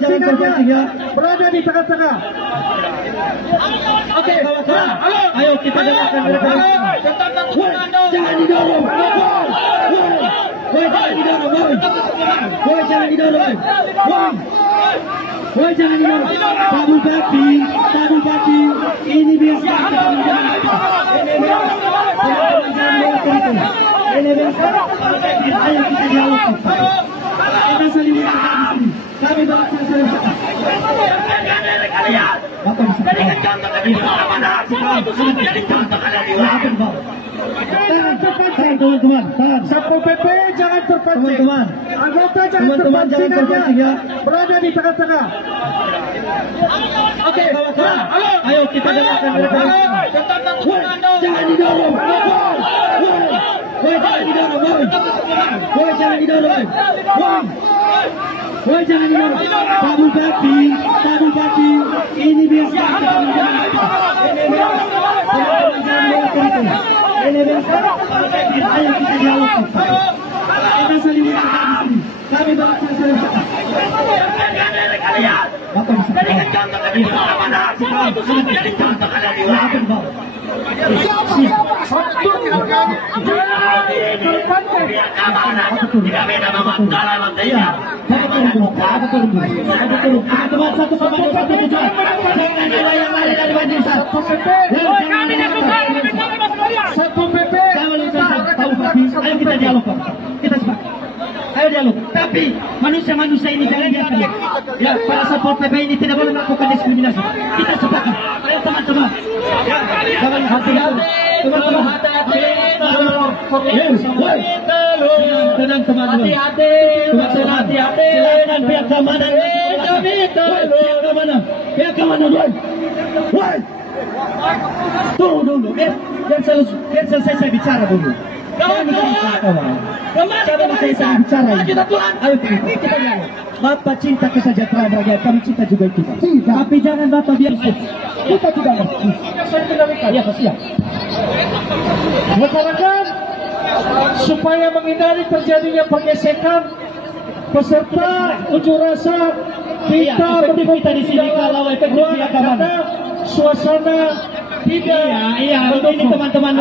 perpancingannya berada di tengah-tengah. Oke, ayo kita dengarkan mereka. Jangan didorong. Jangan didorong. Jangan didorong. Jangan didorong. Tabung kaki. Ini biasa kita menjalankan. Ini biasa. Ayo kita dialog. Kita saling berkata di sini. Kami berkata saling berkata. Jadikan contoh kami di mana-mana. Jadi contoh kalian di mana. Jangan terpancing, teman-teman. Satpol PP jangan terpancing. Teman-teman. Anggota jangan terpancing ya. Berada di tengah-tengah. Oke, ayo kita dengarkan mereka. Jangan didorong. Jangan didorong. Jangan didorong. Jangan didorong. Tabung kaki. Ini biasa kita menjalankan. Ini biasa. Ayo kita dialog. Kita saling berkata di sini. Kami berkata saling berkata. Jadikan contoh kami di mana-mana. Jadi contoh kalian di mana. Tidak beda memantara mantinya. Ayo kita dialog, kita sepakat. Ayo dialog. Tapi manusia-manusia ini jangan biarkan. Ya, para Satpol PP ini tidak boleh melakukan diskriminasi. Kita sepakat. Ayo teman-teman. Jangan hati-hati. Teman-teman hati-hati. Tenang teman-teman. Hati-hati. Hati-hati. Silakan pihak keamanan. Pihak keamanan. Woi. Tunggu dulu. Biar selesai saya bicara dulu. Bapak cinta kesejahteraan rakyat, kami cinta juga kita. Tapi jangan Bapak biar kita juga ngerti. Ya, siap. Rekan-rekan, supaya menghindari terjadinya pergesekan peserta unjuk rasa, kita kita di sini kalau efektif karena suasana tidak. Iya, ini teman-teman.